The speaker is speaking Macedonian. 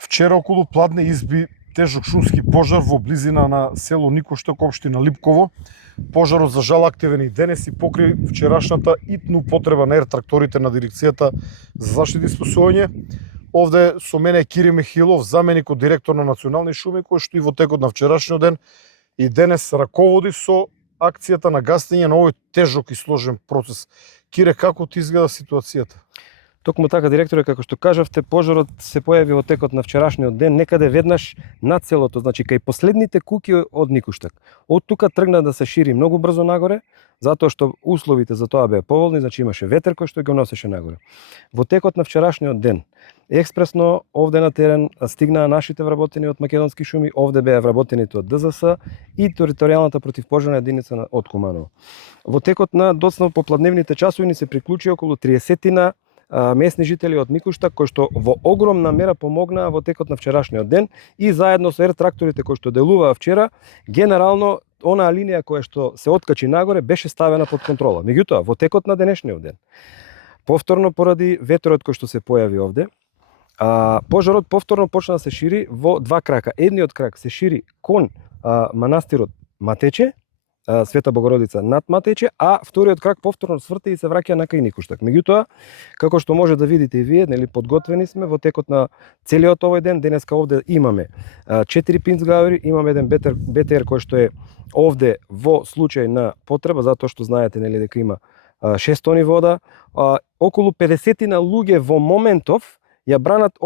Вчера околу Пладне изби тежок шумски пожар во близина на село Никошток, општина Липково. Пожарот за жал активен и денес и покри вчерашната итну потреба на тракторите на дирекцијата за заштита и спасување. Овде со мене е Кири Михилов, заменик од директор на Национални шуми, кој што и во текот на вчерашниот ден и денес раководи со акцијата на гасење на овој тежок и сложен процес. Кире, како ти изгледа ситуацијата? Токму така, директоре, како што кажавте, пожарот се појави во текот на вчерашниот ден, некаде веднаш над селото, значи кај последните куќи од Никоштак. Од тука тргна да се шири многу брзо нагоре, затоа што условите за тоа беа поволни, значи имаше ветер кој што го носеше нагоре. Во текот на вчерашниот ден, експресно овде на терен стигнаа нашите вработени од Македонски шуми, овде беа вработените од ДЗС и територијалната противпожарна единица од Куманово. Во текот на доцна попладневните часови ни се приклучи околу 30 местни жители од Никоштак кои што во огромна мера помогнаа во текот на вчерашниот ден и заедно со тракторите кои што делуваа вчера, генерално онаа линија која што се откачи нагоре беше ставена под контрола. Меѓутоа, во текот на денешниот ден, повторно поради ветерот кој што се појави овде, пожарот повторно почна да се шири во два крака. Едниот крак се шири кон манастирот Матече, Света Богородица над Матече, а вториот крак повторно сврте и се враќа на кај Никоштак. Меѓутоа, како што може да видите и вие, нели, подготвени сме во текот на целиот овој ден. Денеска овде имаме 4 пинцгауери, имаме еден БТР кој што е овде во случај на потреба, затоа што знаете, нели, дека има 6 тони вода, околу 50 луѓе во моментов ја бранат